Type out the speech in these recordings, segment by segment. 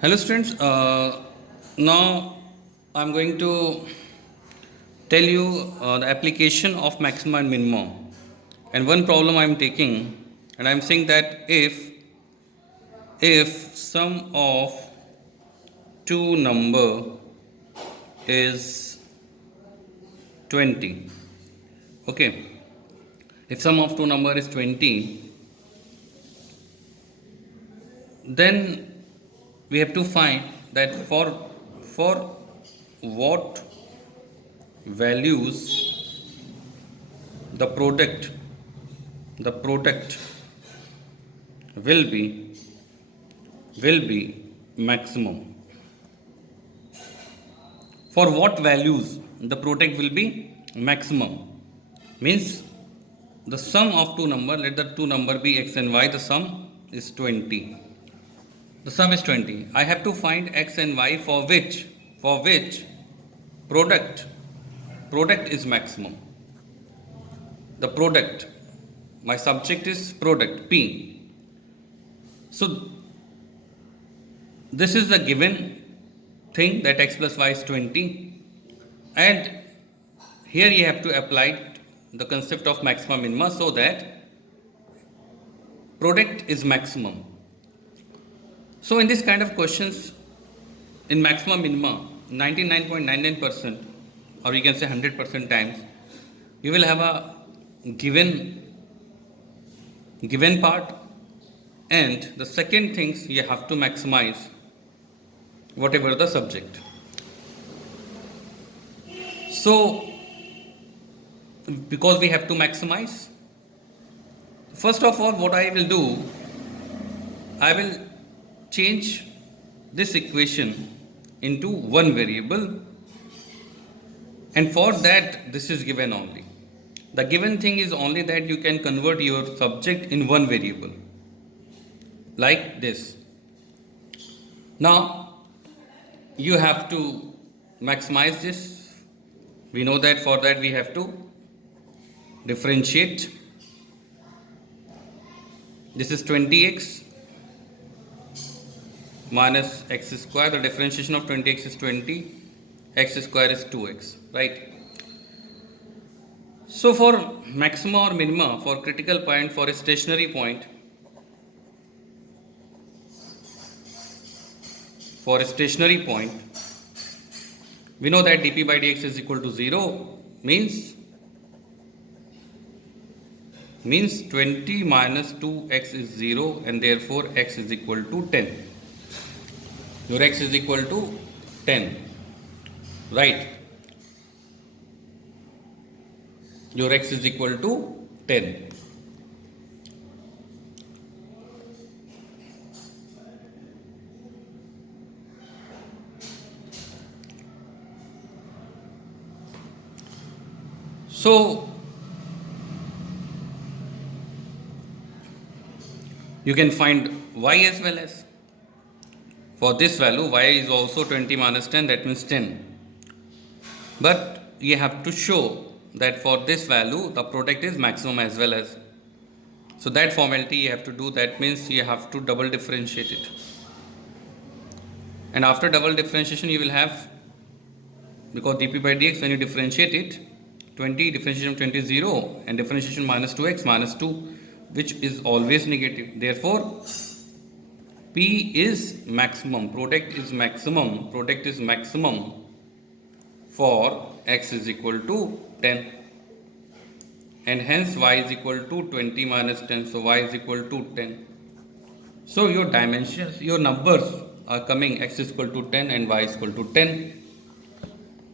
Hello students, now I'm going to tell you the application of maximum and minimum, and one problem I'm taking, and I'm saying that if sum of two number is 20, okay, if sum of two number is 20, then we have to find that for what values the product will be maximum. For what values the product will be maximum means the sum of two number, let the two number be x and y, the sum is 20. The sum is 20. I have to find x and y for which product is maximum. The product, my subject is product p. So this is the given thing that x plus y is 20, and here you have to apply the concept of maximum minima so that product is maximum. So in this kind of questions, in maximum minima 99.99%, or you can say 100% times, you will have a given part, and the second things you have to maximize whatever the subject. So because we have to maximize, first of all what I will do, I will change this equation into one variable, and for that this is given only. The given thing is only that you can convert your subject in one variable like this. Now you have to maximize this. We know that for that we have to differentiate. This is 20x minus x square. The differentiation of 20x is 20, x square is 2x, right? So for maxima or minima, for critical point, for a stationary point, we know that dp by dx is equal to 0, means 20 minus 2x is 0, and therefore x is equal to 10. Your x is equal to 10, right? Your x is equal to 10. So you can find y as well as. For this value, y is also 20 minus 10, that means 10. But you have to show that for this value, the product is maximum as well as. So that formality you have to do, that means you have to double differentiate it. And after double differentiation, you will have, because dp by dx, when you differentiate it, 20 differentiation of 20 is 0, and differentiation minus 2x minus 2, which is always negative. Therefore, P is maximum, product is maximum for x is equal to 10, and hence y is equal to 20 minus 10, so y is equal to 10. So your dimensions, your numbers are coming, x is equal to 10 and y is equal to 10.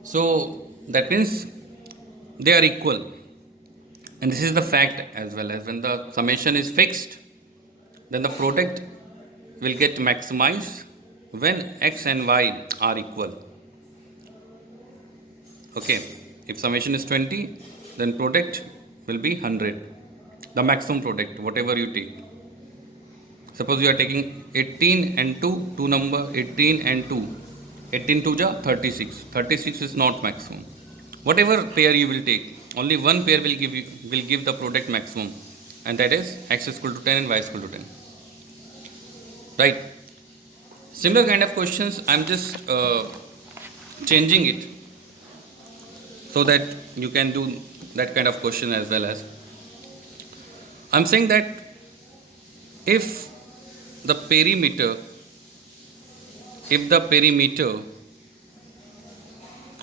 So that means they are equal, and this is the fact as well as. When the summation is fixed, then the product will get maximized when x and y are equal. Okay, if summation is 20, then product will be 100, the maximum product, whatever you take. Suppose you are taking 18 and 2 number, 18 and 2, 18 2 ja 36, 36 is not maximum. Whatever pair you will take, only one pair will give the product maximum, and that is x is equal to 10 and y is equal to 10, right? Similar kind of questions, I'm just changing it so that you can do that kind of question as well. As I'm saying that if the perimeter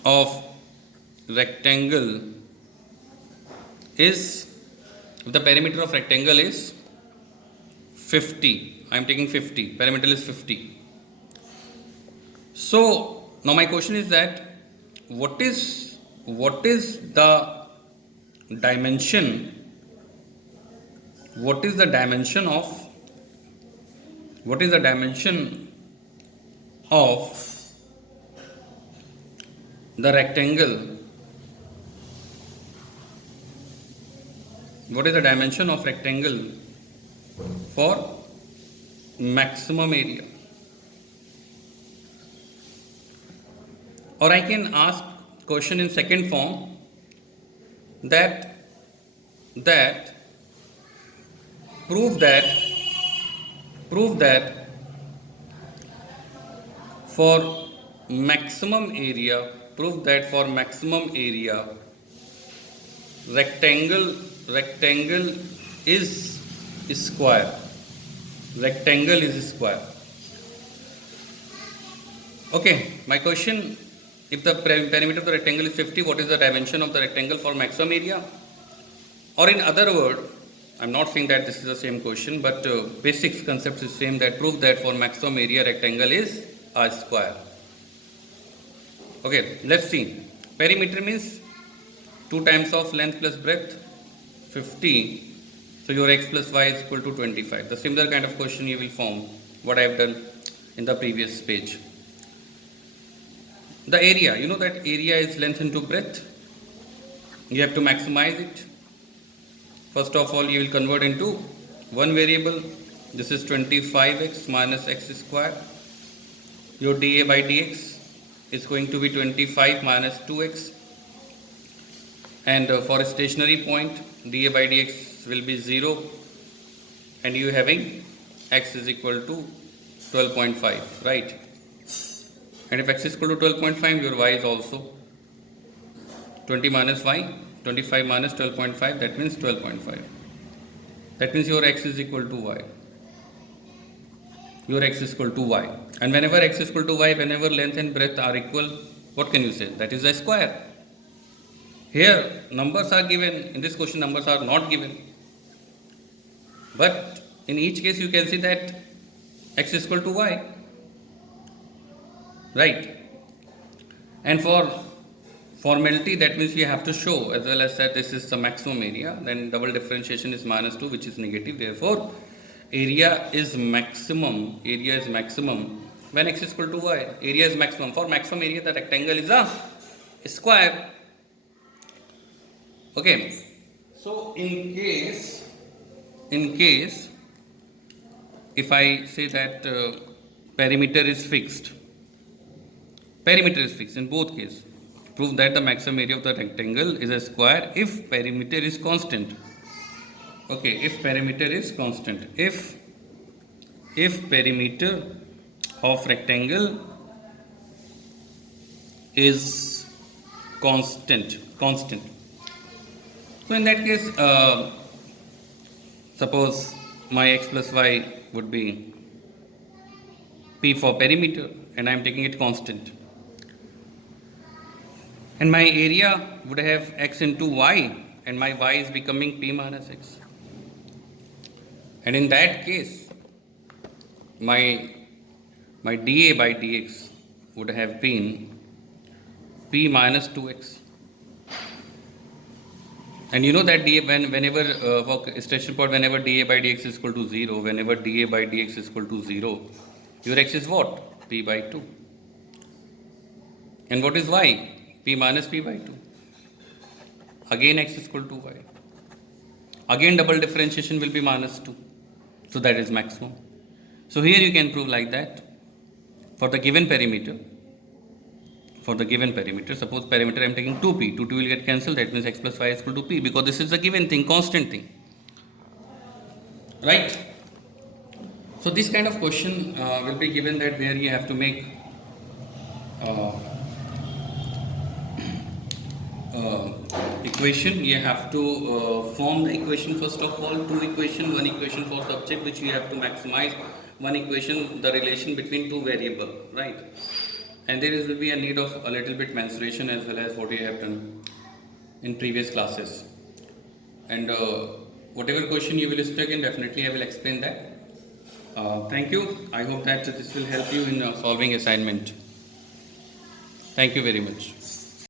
of rectangle is, if the perimeter of rectangle is 50, I am taking 50, perimeter is 50. So now my question is that what is the dimension, what is the dimension of the rectangle, what is the dimension of rectangle for maximum area? Or I can ask question in second form, that prove that for maximum area, rectangle is square. Okay, my question, if the perimeter of the rectangle is 50, what is the dimension of the rectangle for maximum area? Or in other word, I'm not saying that this is the same question, but basic concept is same, that prove that for maximum area rectangle is a square. Okay, let's see. Perimeter means 2 times of length plus breadth, 50. So your x plus y is equal to 25. The similar kind of question you will form what I have done in the previous page. The area, you know that area is length into breadth. You have to maximize it. First of all, you will convert into one variable. This is 25x minus x square. Your dA by dx is going to be 25 minus 2x. And for a stationary point, dA by dx will be 0. And you having x is equal to 12.5, right? And if x is equal to 12.5, your y is also 20 minus y, 25 minus 12.5, that means 12.5. That means your x is equal to y. And whenever x is equal to y, whenever length and breadth are equal, what can you say? That is a square. Here numbers are given, in this question numbers are not given. But in each case you can see that x is equal to y. Right? And for formality, that means we have to show as well as that this is the maximum area, then double differentiation is minus 2, which is negative. Therefore area is maximum when x is equal to y. Area is maximum. For maximum area, the rectangle is a square. Okay, so in case if I say that perimeter is fixed in both cases, prove that the maximum area of the rectangle is a square if perimeter is constant. Okay, if perimeter is constant, if perimeter of rectangle is constant. So in that case, suppose my x plus y would be p for perimeter, and I am taking it constant. And my area would have x into y, and my y is becoming p minus x. And in that case, my dA by dx would have been p minus 2x. And you know that dA, whenever for station point, whenever dA by dx is equal to 0, your x is what? P by 2. And what is y? P minus p by 2. Again x is equal to y. Again double differentiation will be minus 2. So that is maximum. So here you can prove like that. For the given perimeter, suppose perimeter I am taking 2p, 2 will get cancelled, that means x plus y is equal to p, because this is the given thing, constant thing. Right? So this kind of question will be given, that where you have to make uh, equation. You have to form the equation first of all, two equation, one equation for subject, which you have to maximize, one equation the relation between two variable, right? And there will be a need of a little bit mensuration as well as what you have done in previous classes. And whatever question you will stuck in, definitely I will explain that. Thank you. I hope that this will help you in solving assignment. Thank you very much.